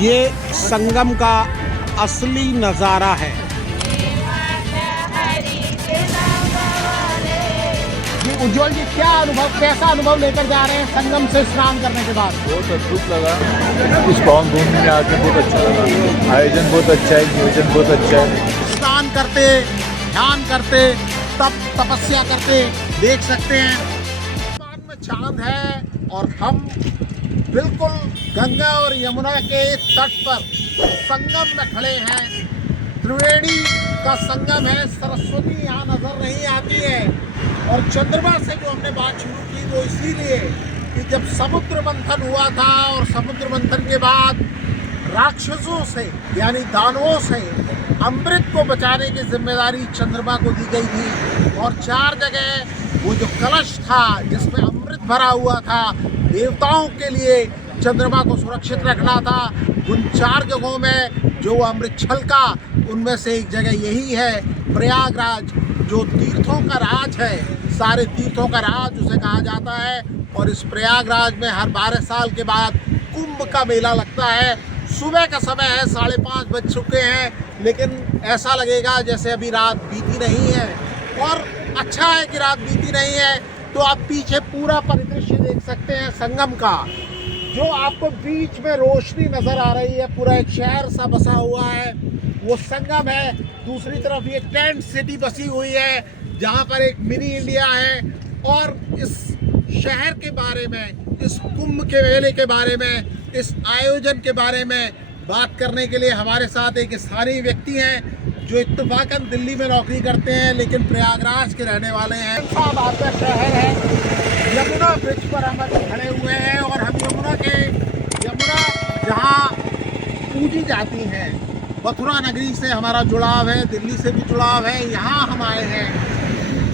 ये संगम का असली नज़ारा है। जी उज्जवल जी, क्या अनुभव, कैसा अनुभव लेकर जा रहे हैं संगम से स्नान करने के बाद? बहुत अद्भुत लगा। इस्कॉन घूमने में आके बहुत अच्छा लगा। आयोजन बहुत अच्छा है, नियोजन बहुत अच्छा है। स्नान करते, ध्यान करते, तपस्या करते देख सकते हैं। आसमान में चांद है और हम बिल्कुल गंगा और यमुना के तट पर संगम में खड़े हैं। त्रिवेणी का संगम है। सरस्वती यहाँ नजर नहीं आती है। और चंद्रमा से जो हमने बात शुरू की वो इसीलिए कि जब समुद्र मंथन हुआ था और समुद्र मंथन के बाद राक्षसों से यानी दानवों से अमृत को बचाने की जिम्मेदारी चंद्रमा को दी गई थी। और 4 जगह वो जो कलश था जिसमें अमृत भरा हुआ था, देवताओं के लिए चंद्रमा को सुरक्षित रखना था। उन 4 जगहों में जो अमृत छलका, उनमें से एक जगह यही है प्रयागराज, जो तीर्थों का राज है। सारे तीर्थों का राज उसे कहा जाता है। और इस प्रयागराज में हर 12 साल के बाद कुंभ का मेला लगता है। सुबह का समय है, 5:30 बज चुके हैं, लेकिन ऐसा लगेगा जैसे अभी रात बीती नहीं है। और अच्छा है कि रात बीती नहीं है। तो आप पीछे पूरा परिदृश्य देख सकते हैं संगम का, जो आपको बीच में रोशनी नज़र आ रही है। पूरा एक शहर सा बसा हुआ है, वो संगम है। दूसरी तरफ ये टेंट सिटी बसी हुई है, जहाँ पर एक मिनी इंडिया है। और इस शहर के बारे में, इस कुंभ के मेले के बारे में, इस आयोजन के बारे में बात करने के लिए हमारे साथ एक स्थानीय व्यक्ति हैं जो इत्तेफाकन दिल्ली में नौकरी करते हैं लेकिन प्रयागराज के रहने वाले हैं। साहब, आपका शहर है, यमुना ब्रिज पर हम खड़े हुए हैं और हम यमुना जहाँ पूजी जाती हैं, मथुरा नगरी से हमारा जुड़ाव है, दिल्ली से भी जुड़ाव है। यहाँ हम आए हैं,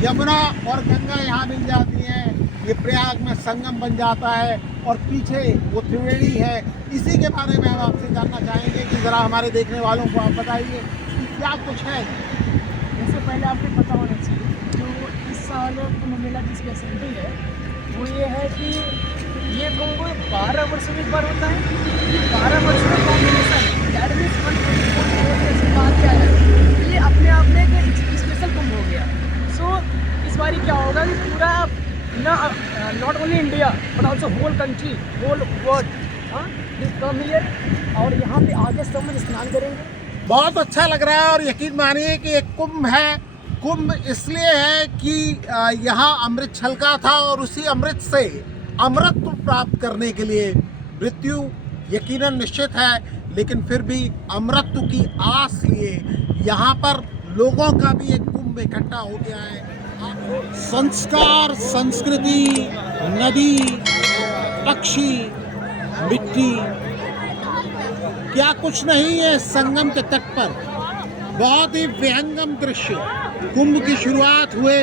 यमुना और गंगा यहाँ मिल जाती हैं, ये प्रयाग में संगम बन जाता है और पीछे वो त्रिवेणी है। इसी के बारे में हम आपसे जानना चाहेंगे कि ज़रा हमारे देखने वालों को आप बताइए कि क्या कुछ है। इससे पहले आपको पता होना चाहिए जो इस साल कुंभ मेला की स्पेशलिटी है वो ये है कि ये कुंभ 12 वर्षों में एक बार होता है। 12 वर्षों में कॉम्बिनेशन ये अपने आप में एक स्पेशल कुंभ हो गया। सो इस बार क्या होगा कि पूरा not only India but also whole country, whole world come here और यहाँ पे आगे सब में स्नान करेंगे। बहुत अच्छा लग रहा है। और यकीन मानिए कि एक कुंभ है। कुंभ इसलिए है कि यहाँ अमृत छलका था और उसी अमृत से अमृत प्राप्त करने के लिए मृत्यु यकीनन निश्चित है, लेकिन फिर भी अमृत की आस लिए यहाँ पर लोगों का भी एक कुंभ इकट्ठा हो गया है। संस्कार, संस्कृति, नदी, पक्षी, मिट्टी, क्या कुछ नहीं है संगम के तट पर। बहुत ही विहंगम दृश्य। कुंभ की शुरुआत हुए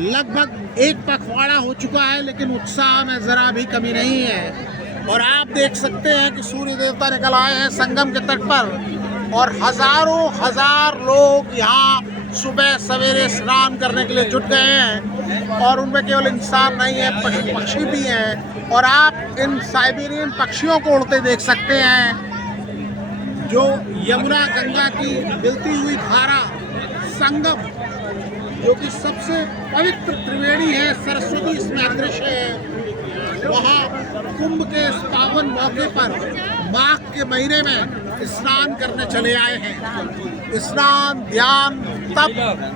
लगभग 1 पखवाड़ा हो चुका है, लेकिन उत्साह में ज़रा भी कमी नहीं है। और आप देख सकते हैं कि सूर्य देवता निकल आए हैं संगम के तट पर और हज़ारों हजार लोग यहाँ सुबह सवेरे स्नान करने के लिए जुट गए हैं। और उनमें केवल इंसान नहीं है, पक्षी भी हैं। और आप इन साइबेरियन पक्षियों को उड़ते देख सकते हैं, जो यमुना गंगा की मिलती हुई धारा संगम, जो कि सबसे पवित्र त्रिवेणी है, सरस्वती इसमें अदृश्य है। वहाँ कुंभ के इस पावन मौके पर माघ के महीने में स्नान करने चले आए हैं। स्नान, ध्यान, तप,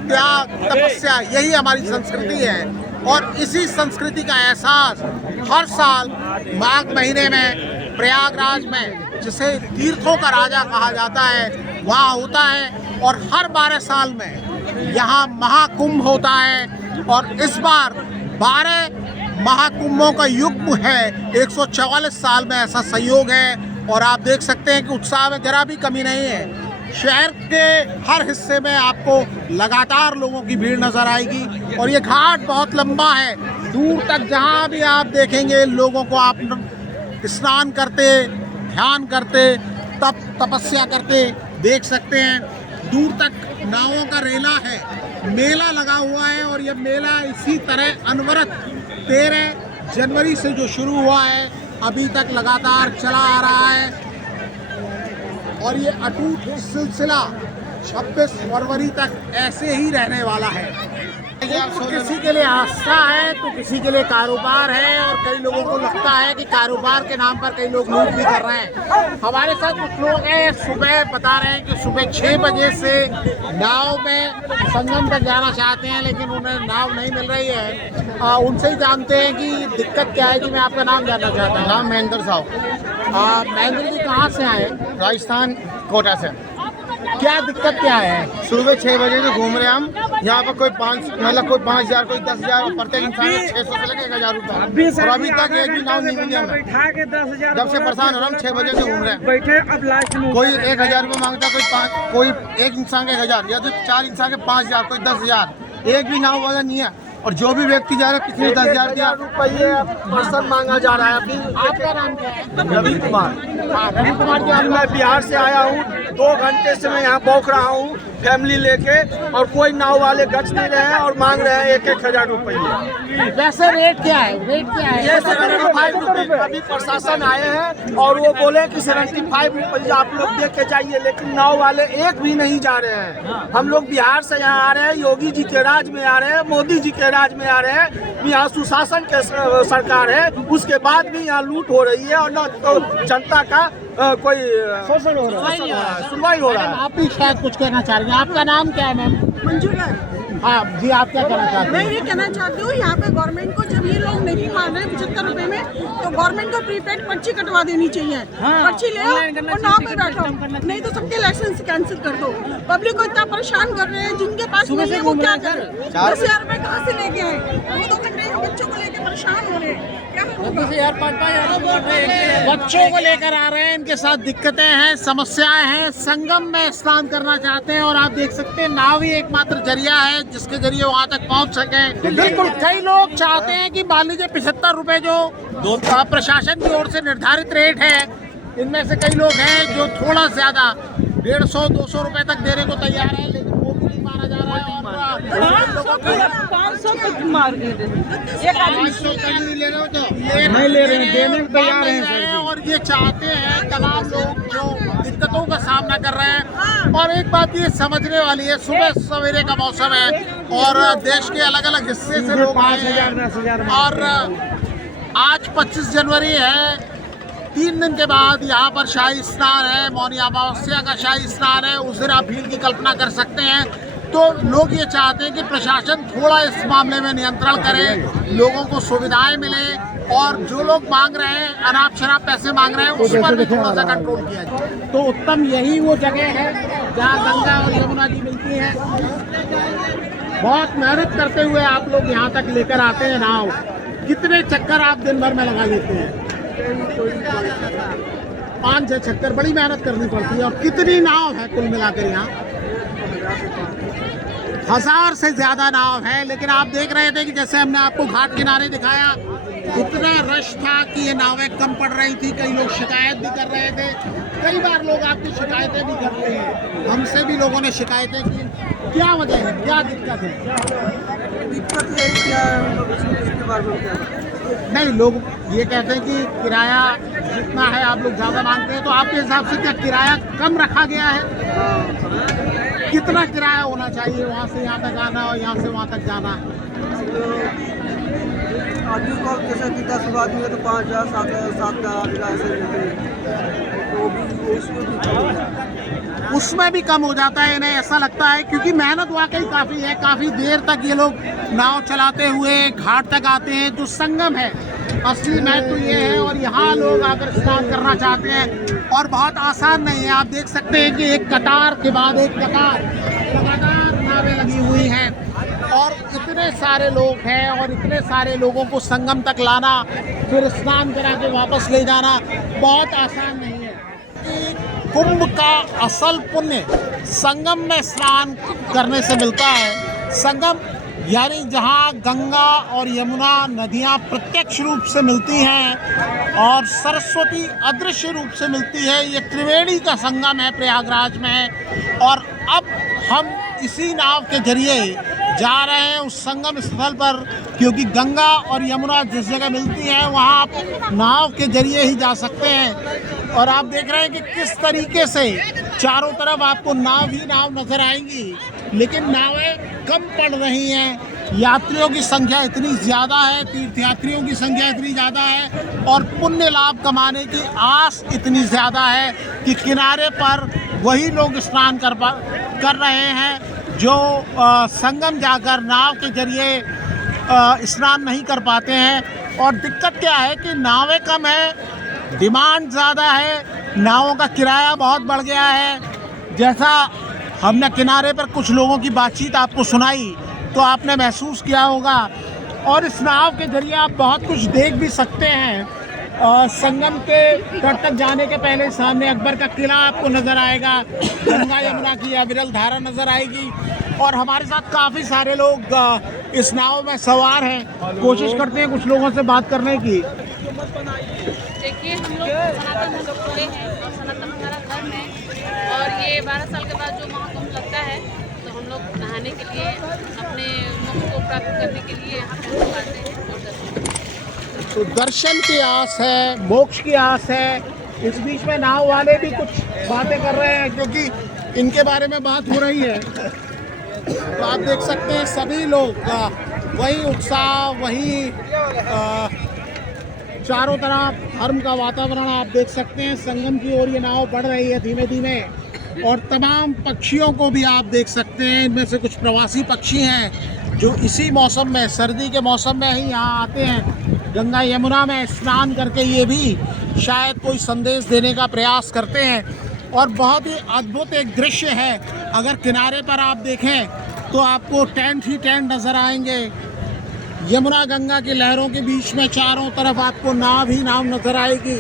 त्याग, तपस्या, यही हमारी संस्कृति है। और इसी संस्कृति का एहसास हर साल माघ महीने में प्रयागराज में, जिसे तीर्थों का राजा कहा जाता है, वहाँ होता है। और हर 12 साल में यहाँ महाकुंभ होता है। और इस बार 12 महाकुंभों का युग है। 144 साल में ऐसा संयोग है। और आप देख सकते हैं कि उत्साह में जरा भी कमी नहीं है। शहर के हर हिस्से में आपको लगातार लोगों की भीड़ नजर आएगी। और ये घाट बहुत लंबा है, दूर तक जहाँ भी आप देखेंगे लोगों को आप स्नान करते, ध्यान करते, तपस्या करते देख सकते हैं। दूर तक नावों का रेला है, मेला लगा हुआ है। और यह मेला इसी तरह अनवरत 13 जनवरी से जो शुरू हुआ है, अभी तक लगातार चला आ रहा है। और ये अटूट सिलसिला 26 फरवरी तक ऐसे ही रहने वाला है। तो किसी के लिए आस्था है तो किसी के लिए कारोबार है, और कई लोगों को लगता है कि कारोबार के नाम पर कई लोग लूट भी कर रहे हैं। हमारे साथ कुछ लोग हैं, सुबह बता रहे हैं कि सुबह 6 बजे से नाव में संगम तक जाना चाहते हैं, लेकिन उन्हें नाव नहीं मिल रही है। उनसे ही जानते हैं कि दिक्कत क्या है। कि मैं आपका नाम जानना चाहता हूँ। नाम महेंद्र साहब, महेंद्र जी कहाँ से आए? राजस्थान कोटा से। क्या दिक्कत क्या है? सुबह 6 बजे से घूम रहे हैं हम। यहाँ पर कोई 5,000 कोई 10,000 और प्रत्येक इंसान को 600 से लेकर 1,000 रुपये, और अभी तक एक भी नाव नहीं मिली हमें। जब से परेशान हो रहे हम 6 बजे से घूम रहे हैं। बैठे अब लास्ट में कोई 1,000 रुपये मांगता, कोई एक इंसान के 1,000, या तो 4 इंसान के 5,000, कोई 10,000। एक भी नाव वाला नहीं है। और जो भी व्यक्ति जा रहा है किसी ने 10,000 दिया, रुपये पर्सन मांगा जा रहा है। अभी आपका नाम क्या है? रवि कुमार। रवि कुमार जी, मैं बिहार से आया हूँ। 2 घंटे से मैं यहाँ बौख रहा हूँ फैमिली लेके, और कोई नाव वाले गच नहीं रहे हैं और मांग रहे हैं 1,000 रुपये। वैसे रेट क्या है? रेट क्या है? ये 75 रुपये। अभी प्रशासन आए हैं और वो बोले कि 75 रुपये आप लोग दे के जाइए, लेकिन नाव वाले एक भी नहीं जा रहे हैं। हम लोग बिहार से यहाँ आ रहे हैं, योगी जी के राज में आ रहे हैं, मोदी जी के राज में आ रहे हैं। यहाँ सुशासन के सरकार है, उसके बाद भी यहाँ लूट हो रही है और न तो जनता का कोई शोषण हो रहा है, सुनवाई हो रहा है। आप भी शायद कुछ कहना चाह रही हैं। आपका नाम क्या है मैम? मंजूर है। हाँ जी, आप क्या कहना चाहते मैं हैं? ये कहना चाहती हूँ, यहाँ पे गवर्नमेंट को जब ये लोग नहीं मान रहे 75 रुपए में, तो गवर्नमेंट को प्रीपेड पर्ची कटवा देनी चाहिए। पर्ची ले और नाव पे बैठो, नहीं तो सबके लाइसेंस कैंसिल कर दो। पब्लिक को इतना परेशान कर रहे हैं, जिनके पास नहीं है वो क्या करें? 10,000 रुपए कहाँ से लेके आए? 2 घंटे बच्चों को लेके परेशान हो रहे हैं। क्या होगा? बच्चों को लेकर आ रहे हैं, इनके साथ दिक्कतें हैं, समस्याएं हैं। संगम में स्नान करना चाहते हैं, और आप देख सकते हैं नाव ही एकमात्र जरिया है जिसके जरिए वहां तक पहुंच सके। बिल्कुल, कई लोग चाहते हैं कि मान लीजिए 75 रुपए जो प्रशासन की ओर से निर्धारित रेट है, इनमें से कई लोग हैं जो थोड़ा ज्यादा 150-200 रुपए तक देने को तैयार है, लेकिन वो भी नहीं माना जा रहा है। 500 तक मार गए थे। नहीं ले रहे हैं, देने को तैयार हैं। और ये चाहते हैं तमाम लोग जो दिक्कतों का सामना कर रहे हैं। और एक बात ये समझने वाली है, सुबह सवेरे का मौसम है और देश के अलग अलग हिस्से से लोग आए हैं। और आज 25 जनवरी है, 3 दिन के बाद यहाँ पर शाही स्नान है, मौनी अमावस्या का शाही स्नान है। उस दिन आप भीड़ की कल्पना कर सकते हैं। तो लोग ये चाहते हैं कि प्रशासन थोड़ा इस मामले में नियंत्रण करे, लोगों को सुविधाएं मिले, और जो लोग मांग रहे हैं अनाप शनाप पैसे मांग रहे हैं उस पर भी थोड़ा सा कंट्रोल किया जाए। तो उत्तम यही वो जगह है जहाँ गंगा और यमुना जी मिलती हैं। बहुत मेहनत करते हुए आप लोग यहाँ तक लेकर आते हैं नाव। कितने चक्कर आप दिन भर में लगा लेते हैं? 5-6 चक्कर। बड़ी मेहनत करनी पड़ती है। और कितनी नाव है कुल मिलाकर यहाँ? 1000 से ज्यादा नाव है। लेकिन आप देख रहे थे कि जैसे हमने आपको घाट किनारे दिखाया, इतना रश था कि ये नावें कम पड़ रही थी। कई लोग शिकायत भी कर रहे थे। कई बार लोग आपकी शिकायतें भी करते हैं, हमसे भी लोगों ने शिकायतें की। क्या वजह है, क्या दिक्कत है? दिक्कत यही क्या नहीं, लोग ये कहते हैं कि किराया जितना है आप लोग ज़्यादा मांगते हैं। तो आपके हिसाब से क्या किराया कम रखा गया है? कितना किराया होना चाहिए वहाँ से यहाँ तक आना और यहाँ से वहाँ तक जाना? आदमी को जैसे कि 10 आदमी है तो 5,000 7,000 ऐसे लेते हैं, तो भी उसमें भी कम हो जाता है। इन्हें ऐसा लगता है क्योंकि मेहनत वाकई काफ़ी है। काफ़ी देर तक ये लोग नाव चलाते हुए घाट तक आते हैं। जो संगम है असली महत्व ये है, और यहाँ लोग आकर स्नान करना चाहते हैं। और बहुत आसान नहीं है। आप देख सकते हैं कि एक कतार के बाद एक कतार लगातार नावें लगी हुई हैं, और इतने सारे लोग हैं, और इतने सारे लोगों को संगम तक लाना, फिर स्नान करा के वापस ले जाना बहुत आसान नहीं है। कुंभ का असल पुण्य संगम में स्नान करने से मिलता है। संगम यानी जहाँ गंगा और यमुना नदियाँ प्रत्यक्ष रूप से मिलती हैं और सरस्वती अदृश्य रूप से मिलती है। ये त्रिवेणी का संगम है, प्रयागराज में है। और अब हम इसी नाव के जरिए जा रहे हैं उस संगम स्थल पर, क्योंकि गंगा और यमुना जिस जगह मिलती है वहाँ आप नाव के जरिए ही जा सकते हैं। और आप देख रहे हैं कि किस तरीके से चारों तरफ आपको नाव ही नाव नजर आएंगी, लेकिन नावें कम पड़ रही हैं। यात्रियों की संख्या इतनी ज़्यादा है, तीर्थयात्रियों की संख्या इतनी ज़्यादा है और पुण्य लाभ कमाने की आस इतनी ज़्यादा है कि किनारे पर वही लोग स्नान कर रहे हैं जो संगम जाकर नाव के जरिए स्नान नहीं कर पाते हैं। और दिक्कत क्या है कि नावें कम है, डिमांड ज़्यादा है, नावों का किराया बहुत बढ़ गया है। जैसा हमने किनारे पर कुछ लोगों की बातचीत आपको सुनाई तो आपने महसूस किया होगा। और इस नाव के जरिए आप बहुत कुछ देख भी सकते हैं। संगम के तट तक जाने के पहले सामने अकबर का किला आपको नज़र आएगा, गंगा यमुना की अविरल धारा नज़र आएगी और हमारे साथ काफ़ी सारे लोग इस नाव में सवार हैं। कोशिश करते हैं कुछ लोगों से बात करने की। देखिए, हम लोग सनातन हम लोग खुले हैं और सनातन हमारा धर्म है और ये 12 साल के बाद जो महाकुंभ लगता है तो हम लोग नहाने के लिए, अपने मोक्ष को प्राप्त करने के लिए यहाँ पे लोग आते हैं और दर्शन। तो दर्शन की आस है, मोक्ष की आस है। इस बीच में नाव वाले भी कुछ बातें कर रहे हैं क्योंकि इनके बारे में बात हो रही है। तो आप देख सकते हैं सभी लोग वही उत्साह, वही चारों तरफ धर्म का वातावरण आप देख सकते हैं। संगम की ओर ये नाव बढ़ रही है धीमे धीमे और तमाम पक्षियों को भी आप देख सकते हैं। इनमें से कुछ प्रवासी पक्षी हैं जो इसी मौसम में, सर्दी के मौसम में ही यहाँ आते हैं, गंगा यमुना में स्नान करके ये भी शायद कोई संदेश देने का प्रयास करते हैं। और बहुत ही अद्भुत एक दृश्य है। अगर किनारे पर आप देखें तो आपको टेंट ही टेंट नज़र आएंगे। यमुना गंगा की लहरों के बीच में चारों तरफ आपको नाव ही नाव नज़र आएगी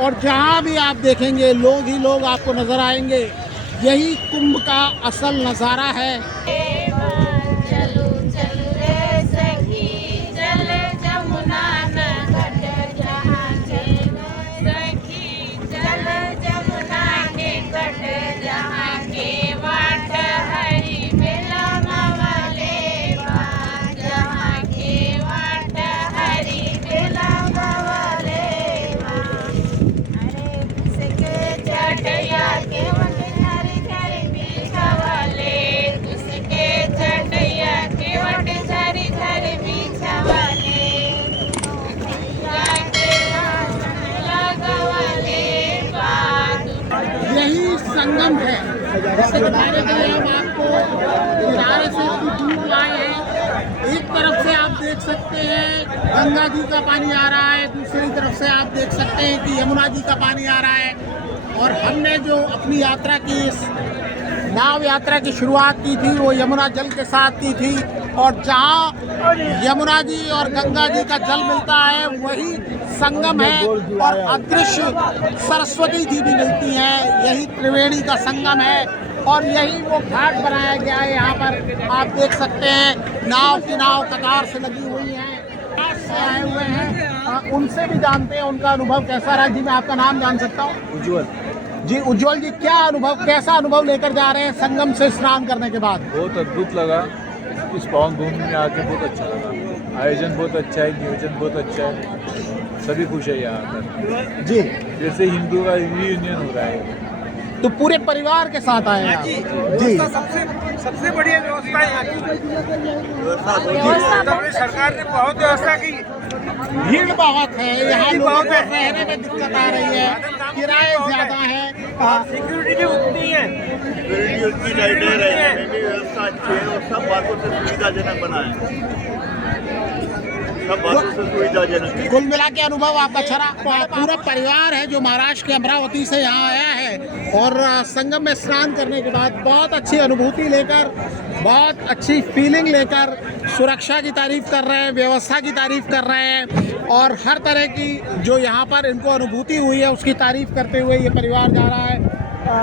और जहाँ भी आप देखेंगे लोग ही लोग आपको नज़र आएंगे। यही कुंभ का असल नज़ारा है। यही संगम है जिसके बताने के लिए हम आपको किनारे से दूर आए हैं। एक तरफ से आप देख सकते हैं गंगा जी का पानी आ रहा है, दूसरी तरफ से आप देख सकते हैं कि यमुना जी का पानी आ रहा है। और हमने जो अपनी यात्रा की, इस नाव यात्रा की शुरुआत की थी वो यमुना जल के साथ की थी और जहाँ यमुना जी और गंगा जी का जल मिलता है वही संगम है और अदृश्य सरस्वती जी भी मिलती हैं। यही त्रिवेणी का संगम है और यही वो घाट बनाया गया है। यहाँ पर आप देख सकते हैं नाव की नाव कतार से लगी हुई हैं, आए हुए हैं। उनसे भी जानते हैं उनका अनुभव कैसा रहा। जी मैं आपका नाम जान सकता हूँ? उज्जवल जी उज्जवल जी, क्या अनुभव, कैसा अनुभव लेकर जा रहे हैं संगम से स्नान करने के बाद? बहुत अद्भुत लगा। इस पावन भूमि में आके बहुत अच्छा लगा। आयोजन बहुत अच्छा है, नियोजन बहुत अच्छा है, सभी खुश है यहाँ पर। जी जैसे हिंदू का रियूनियन हो रहा है। तो पूरे परिवार के साथ आए हैं आप? जी सबसे बढ़िया व्यवस्था यहाँ की सरकार ने बहुत व्यवस्था की। भीड़ बहुत है यहाँ, लोगों को रहने में दिक्कत आ रही है, किराए ज्यादा है, सिक्योरिटी भी उतनी है, रहने की व्यवस्था अच्छी है और सब बातों से सुविधाजनक बना है। सब बातों से सुविधाजनक। कुल मिला के अनुभव आपका अच्छा रहा। पूरा परिवार है जो महाराष्ट्र के अमरावती से यहाँ आया है और संगम में स्नान करने के बाद बहुत अच्छी अनुभूति लेकर, बहुत अच्छी फीलिंग लेकर सुरक्षा की तारीफ कर रहे हैं, व्यवस्था की तारीफ कर रहे हैं और हर तरह की जो यहाँ पर इनको अनुभूति हुई है उसकी तारीफ करते हुए ये परिवार जा रहा है।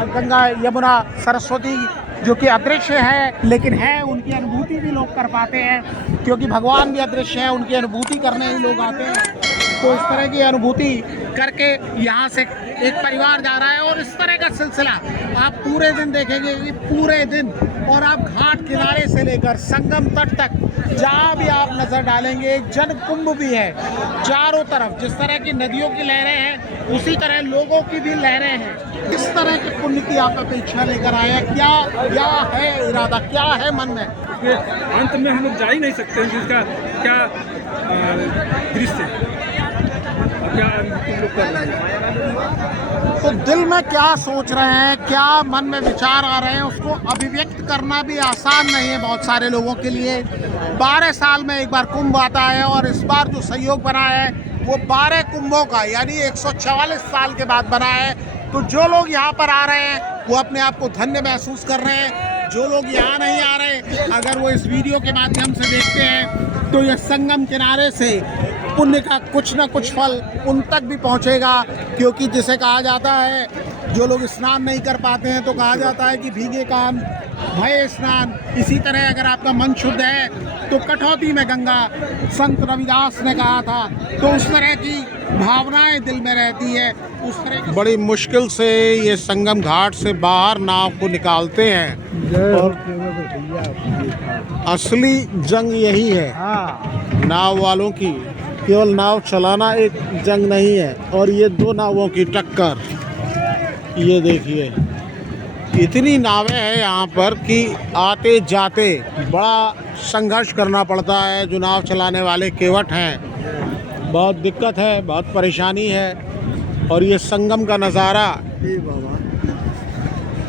गंगा यमुना सरस्वती जो कि अदृश्य है लेकिन है, उनकी अनुभूति भी लोग कर पाते हैं क्योंकि भगवान भी अदृश्य है, उनकी अनुभूति करने ही लोग आते हैं। तो इस तरह की अनुभूति करके यहाँ से एक परिवार जा रहा है और इस तरह का सिलसिला आप पूरे दिन देखेंगे कि पूरे दिन और आप घाट किनारे से लेकर संगम तट तक जहाँ भी आप नजर डालेंगे एक जन कुंभ भी है। चारों तरफ जिस तरह की नदियों की लहरें हैं उसी तरह लोगों की भी लहरें हैं। किस तरह के पुण्य की आप अपेक्षा लेकर आए हैं? क्या है इरादा, क्या है मन में? अंत में हम लोग जा ही नहीं सकते हैं जिसका क्या दृश्य क्या तुम लोग कर रहे हैं। तो दिल में क्या सोच रहे हैं, क्या मन में विचार आ रहे हैं, उसको अभिव्यक्त करना भी आसान नहीं है बहुत सारे लोगों के लिए। 12 साल में एक बार कुंभ आता है और इस बार जो सहयोग बना है वो 12 कुंभों का यानी 144 साल के बाद बना है। तो जो लोग यहाँ पर आ रहे हैं वो अपने आप को धन्य महसूस कर रहे हैं। जो लोग यहाँ नहीं आ रहे, अगर वो इस वीडियो के माध्यम से देखते हैं तो यह संगम किनारे से पुण्य का कुछ न कुछ फल उन तक भी पहुँचेगा। क्योंकि जिसे कहा जाता है, जो लोग स्नान नहीं कर पाते हैं तो कहा जाता है कि भीगे कान भय स्नान। इसी तरह अगर आपका मन शुद्ध है तो कटौती में गंगा, संत रविदास ने कहा था। तो उस तरह की भावनाएं दिल में रहती है। उस तरह की बड़ी मुश्किल से ये संगम घाट से बाहर नाव को निकालते हैं और असली जंग यही है नाव वालों की। केवल नाव चलाना एक जंग नहीं है। और ये दो नावों की टक्कर, ये देखिए इतनी नावें हैं यहाँ पर कि आते जाते बड़ा संघर्ष करना पड़ता है। जो नाव चलाने वाले केवट हैं, बहुत दिक्कत है, बहुत परेशानी है। और ये संगम का नज़ारा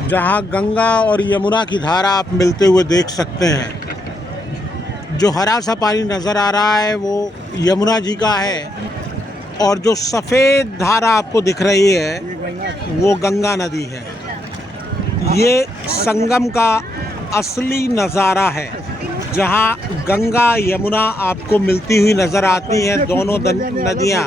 जहाँ गंगा और यमुना की धारा आप मिलते हुए देख सकते हैं। जो हरा सा पानी नज़र आ रहा है वो यमुना जी का है और जो सफ़ेद धारा आपको दिख रही है वो गंगा नदी है। ये संगम का असली नज़ारा है जहाँ गंगा यमुना आपको मिलती हुई नज़र आती हैं, दोनों नदियाँ।